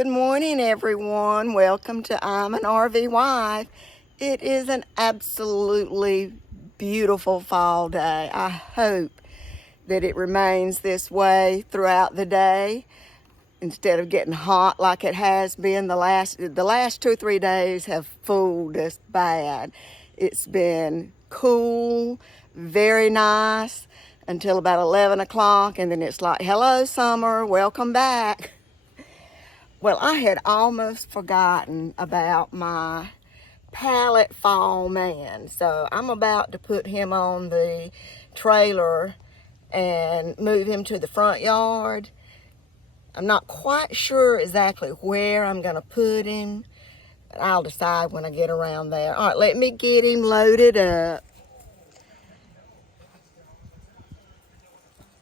Good morning, everyone. Welcome to I'm an RV Wife. It is an absolutely beautiful fall day. I hope that it remains this way throughout the day instead of getting hot like it has been the last 2 or 3 days have fooled us bad. It's been cool, very nice until about 11 o'clock, and then it's like, hello summer, welcome back. Well, I had almost forgotten about my pallet fall man. So I'm about to put him on the trailer and move him to the front yard. I'm not quite sure exactly where I'm gonna put him, but I'll decide when I get around there. All right, let me get him loaded up.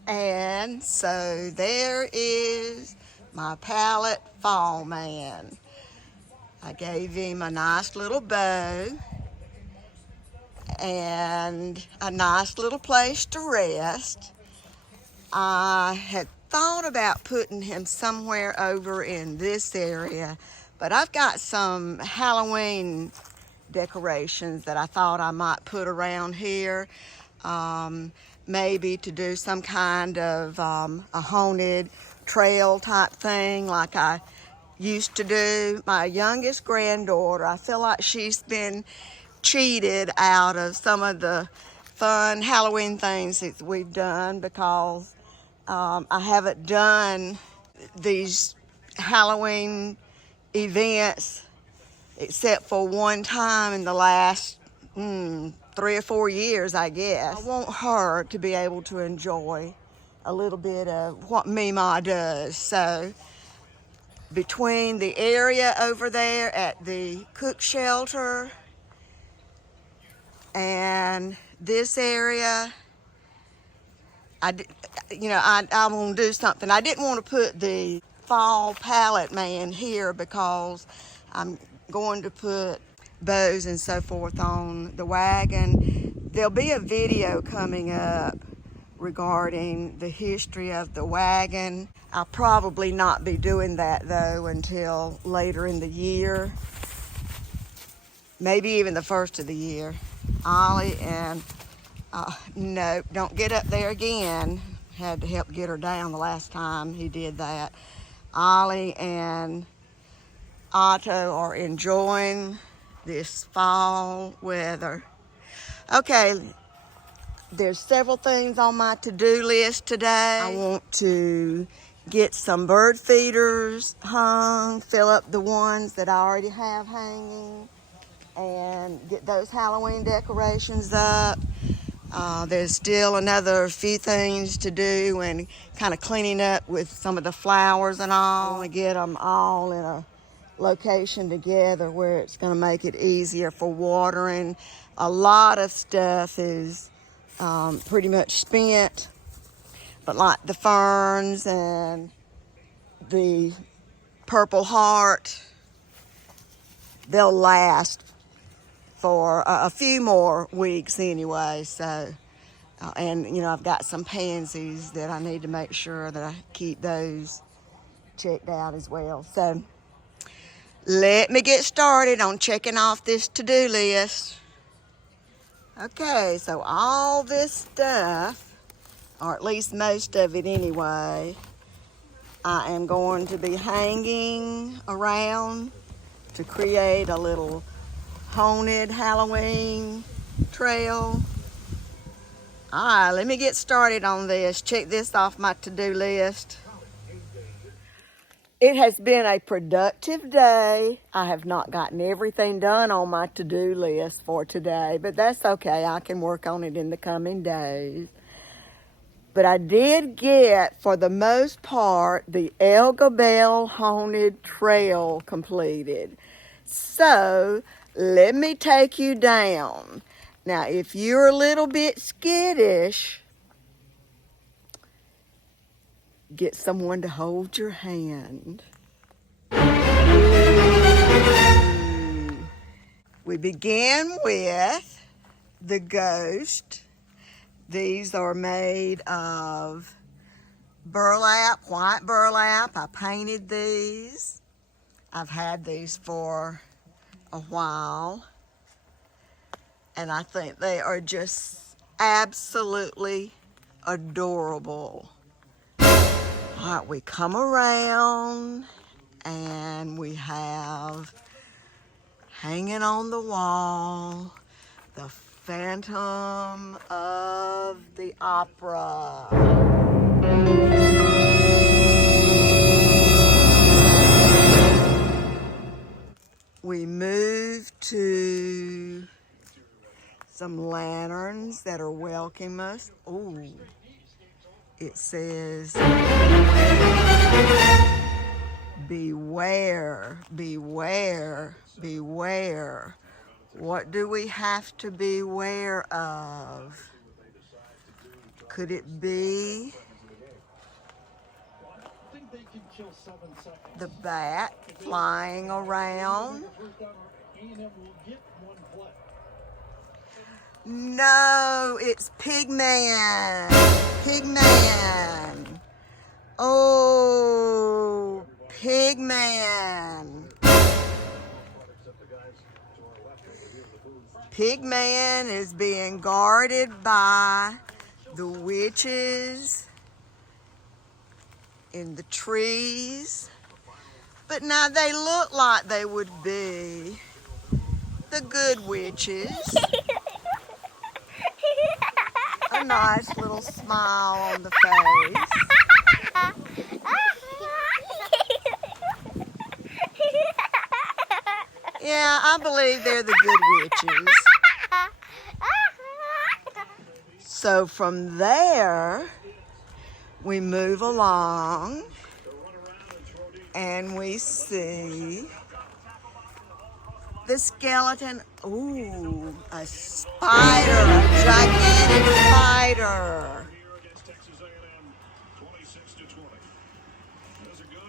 And so there is my pallet fall man. I gave him a nice little bow and a nice little place to rest. I had thought about putting him somewhere over in this area, but I've got some Halloween decorations that I thought I might put around here. Maybe to do some kind of a haunted trail type thing like I used to do. My youngest granddaughter, I feel like she's been cheated out of some of the fun Halloween things that we've done because I haven't done these Halloween events except for one time in the last 3 or 4 years, I guess. I want her to be able to enjoy a little bit of what Mima does. So between the area over there at the cook shelter and this area, I want to do something. I didn't want to put the fall pallet man here because I'm going to put bows and so forth on the wagon. There'll be a video coming up regarding the history of the wagon. I'll probably not be doing that though until later in the year, maybe even the first of the year. Ollie and no, don't get up there again. Had to help get her down the last time he did that. Ollie and Otto are enjoying this fall weather. Okay, there's several things on my to-do list today. I want to get some bird feeders hung, fill up the ones that I already have hanging, and get those Halloween decorations up. There's still another few things to do and kind of cleaning up with some of the flowers and all. I want to get them all in a location together where it's going to make it easier for watering. A lot of stuff is pretty much spent, but like the ferns and the purple heart, they'll last for a few more weeks anyway. So and I've got some pansies that I need to make sure that I keep those checked out as well. So let me get started on checking off this to-do list. Okay, so all this stuff, or at least most of it anyway, I am going to be hanging around to create a little haunted Halloween trail. All right, let me get started on this. Check this off my to-do list. It has been a productive day. I have not gotten everything done on my to-do list for today, but that's okay. I can work on it in the coming days. But I did get, for the most part, the Elgabel Haunted Trail completed. So let me take you down. Now, if you're a little bit skittish, get someone to hold your hand. We begin with the ghost. These are made of burlap, white burlap. I painted these. I've had these for a while, and I think they are just absolutely adorable. All right, we come around and we have hanging on the wall the Phantom of the Opera. We move to some lanterns that are welcoming us. Oh, it says, beware, beware, beware. What do we have to beware of? Could it be the bat flying around? No, it's Pigman. Pigman. Oh, Pigman. Pigman is being guarded by the witches in the trees. But now they look like they would be the good witches. A nice little smile on the face. Yeah, I believe they're the good witches. So from there, we move along and we see the skeleton. Ooh, a spider, a gigantic spider.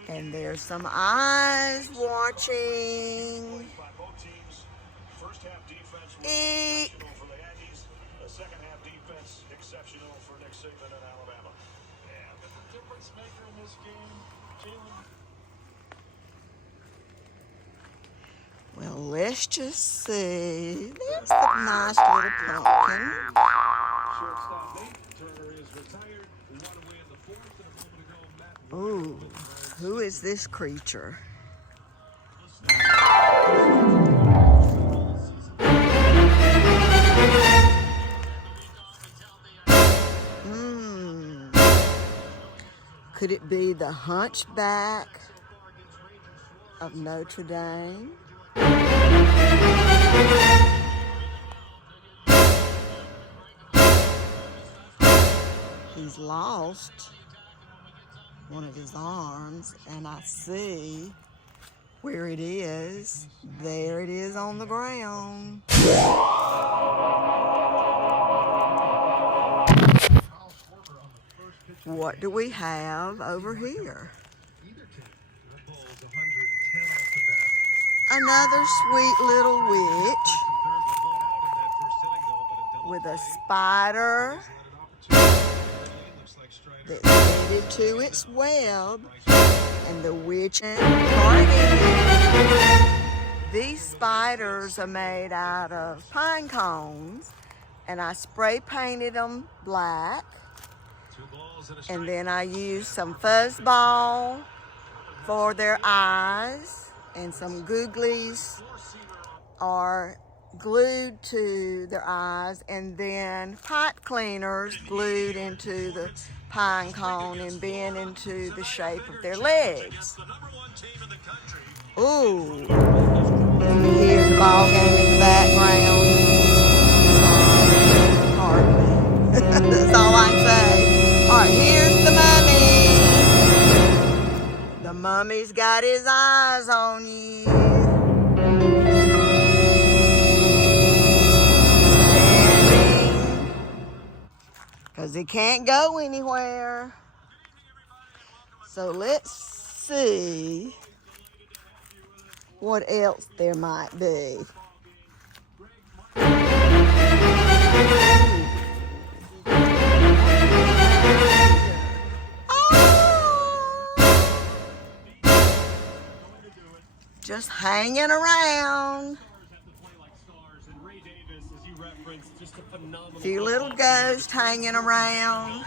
And there's some eyes watching. Eek. Well, let's just see. There's the nice little pumpkin. Ooh, who is this creature? Could it be the Hunchback of Notre Dame? He's lost one of his arms, and I see where it is. There it is on the ground. What do we have over here? Another sweet little witch with a spider that's headed to its web, and the witch guarding. These spiders are made out of pine cones, and I spray painted them black, and then I used some fuzzball for their eyes, and some googlies are glued to their eyes, and then pipe cleaners glued into the pine cone and bent into the shape of their legs. Ooh, you hear the ball game in the background? Hardly. That's all I can say. All right, here's the mummy. The mummy's got his eyes on you. Because he can't go anywhere. So let's see what else there might be. just hanging around. A few little ghosts hanging around.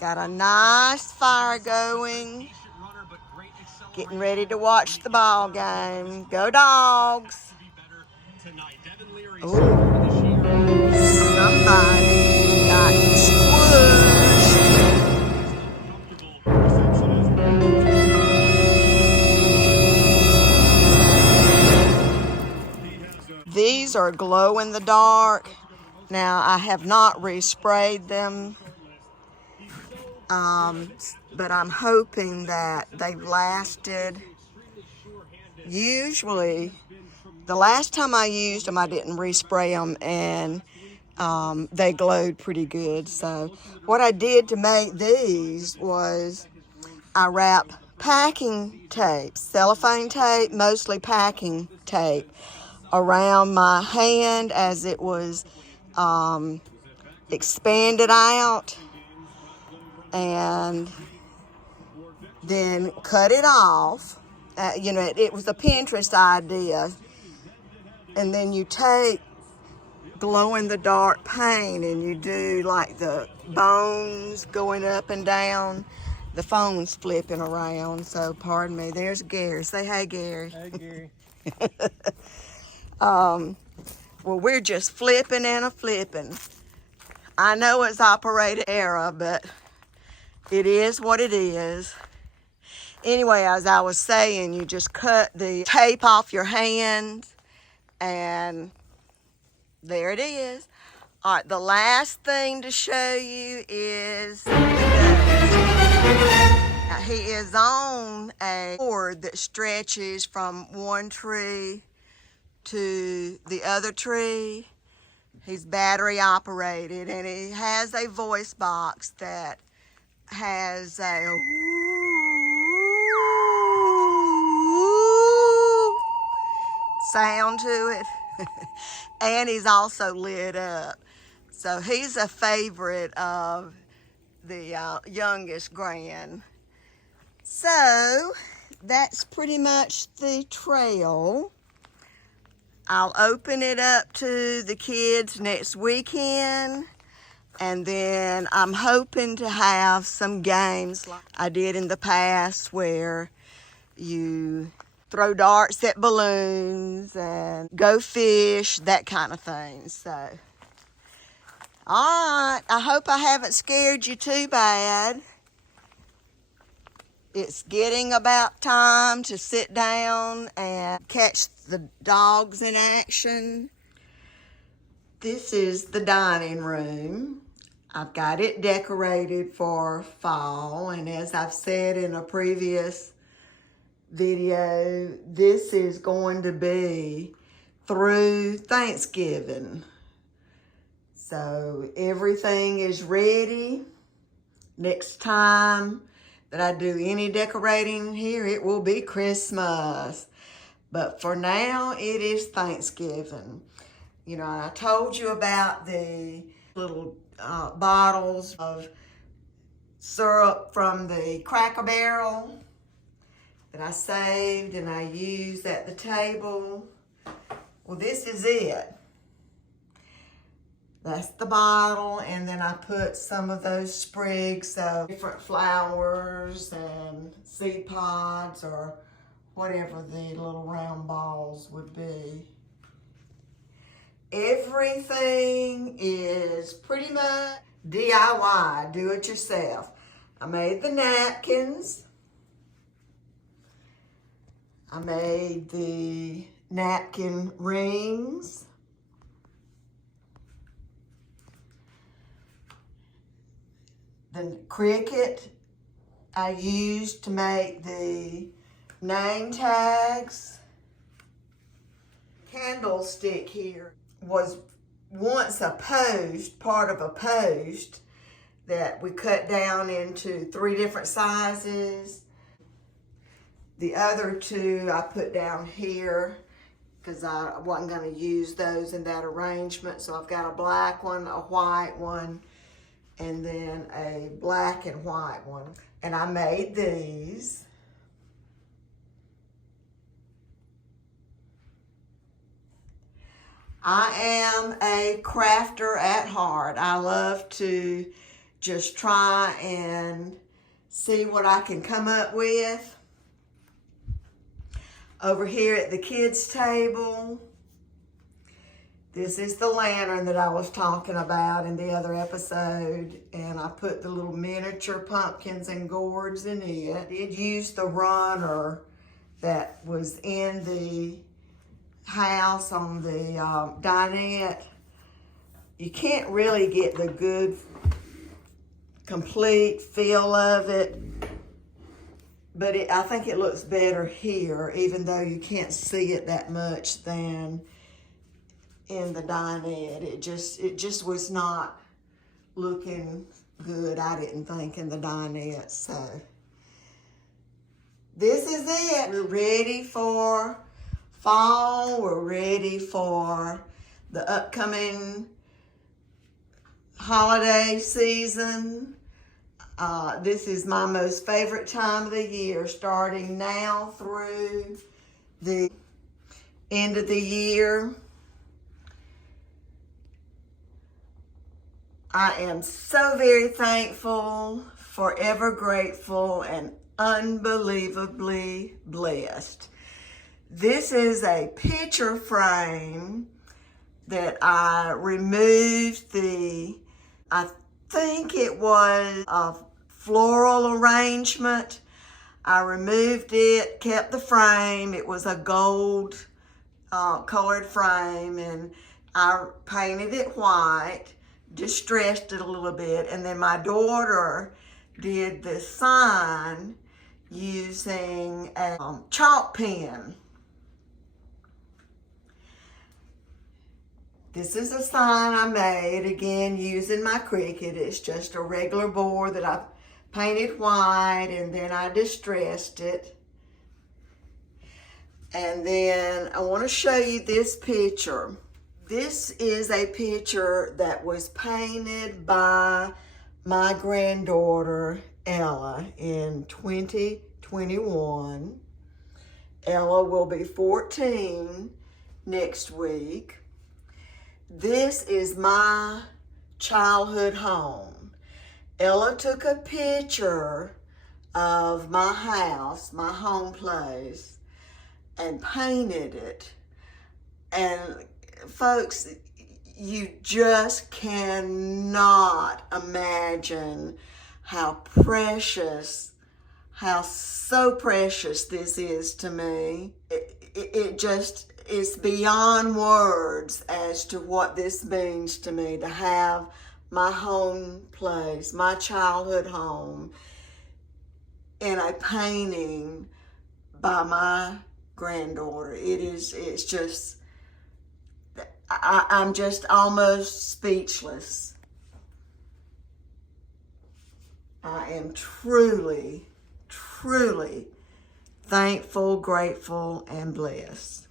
Got a nice fire going. Getting ready to watch the ball game. Go Dogs! Ooh. Somebody got squished. These are glow in the dark. Now I have not resprayed them. But I'm hoping that they've lasted. Usually, the last time I used them, I didn't respray them, and they glowed pretty good. So what I did to make these was I wrap packing tape, cellophane tape, mostly packing tape, around my hand as it was expanded out, and then cut it off. It was a Pinterest idea. And then you take glow-in-the-dark paint and you do like the bones going up and down. The phone's flipping around, so pardon me. There's Gary. Say hey, Gary. Hey, Gary. Well, we're just flipping and a-flipping. I know it's operator error, but it is what it is. Anyway, as I was saying, you just cut the tape off your hand, and there it is. All right, the last thing to show you is the ghost. Now, he is on a cord that stretches from one tree to the other tree. He's battery operated, and he has a voice box that has a sound to it. And he's also lit up. So he's a favorite of the youngest grand. So that's pretty much the trail. I'll open it up to the kids next weekend, and then I'm hoping to have some games like I did in the past where you throw darts at balloons and go fish, that kind of thing. So, all right, I hope I haven't scared you too bad. It's getting about time to sit down and catch the dogs in action. This is the dining room. I've got it decorated for fall, and as I've said in a previous video, this is going to be through Thanksgiving. So everything is ready. Next time that I do any decorating here, it will be Christmas. But for now, it is Thanksgiving. You know, I told you about the little bottles of syrup from the Cracker Barrel that I saved and I used at the table. Well, this is it. That's the bottle, and then I put some of those sprigs of different flowers and seed pods or whatever the little round balls would be. Everything is pretty much DIY, do it yourself. I made the napkins. I made the napkin rings. The Cricut I used to make the name tags. Candlestick here was once a post, part of a post that we cut down into 3 different sizes. The other 2 I put down here because I wasn't going to use those in that arrangement. So I've got a black one, a white one, and then a black and white one. And I made these. I am a crafter at heart. I love to just try and see what I can come up with. Over here at the kids' table, this is the lantern that I was talking about in the other episode, and I put the little miniature pumpkins and gourds in it. I did use the runner that was in the house on the dinette. You can't really get the good complete feel of it, but I think it looks better here, even though you can't see it that much than in the dinette. It just was not looking good, I didn't think, in the dinette. So this is it. We're ready for fall. We're ready for the upcoming holiday season. This is my most favorite time of the year, starting now through the end of the year. I am so very thankful, forever grateful, and unbelievably blessed. This is a picture frame that I removed I think it was a floral arrangement. I removed it, kept the frame. It was a gold colored frame, and I painted it white, distressed it a little bit, and then my daughter did the sign using a chalk pen. This is a sign I made, again, using my Cricut. It's just a regular board that I painted white, and then I distressed it. And then I want to show you this picture. This is a picture that was painted by my granddaughter, Ella, in 2021. Ella will be 14 next week. This is my childhood home. Ella took a picture of my house, my home place, and painted it. And folks, you just cannot imagine how precious, how so precious this is to me. It just is beyond words as to what this means to me, to have my home place, my childhood home, in a painting by my granddaughter. It's just, I'm just almost speechless. I am truly, truly thankful, grateful, and blessed.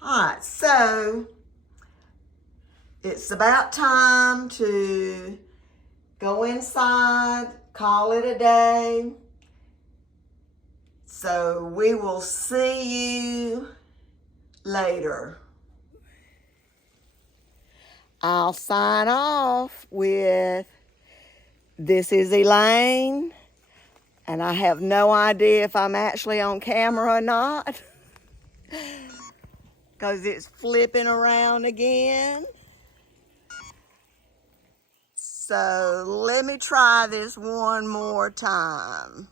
All right, so it's about time to go inside, call it a day. So we will see you later. I'll sign off with, this is Elaine, and I have no idea if I'm actually on camera or not, because it's flipping around again. So let me try this one more time.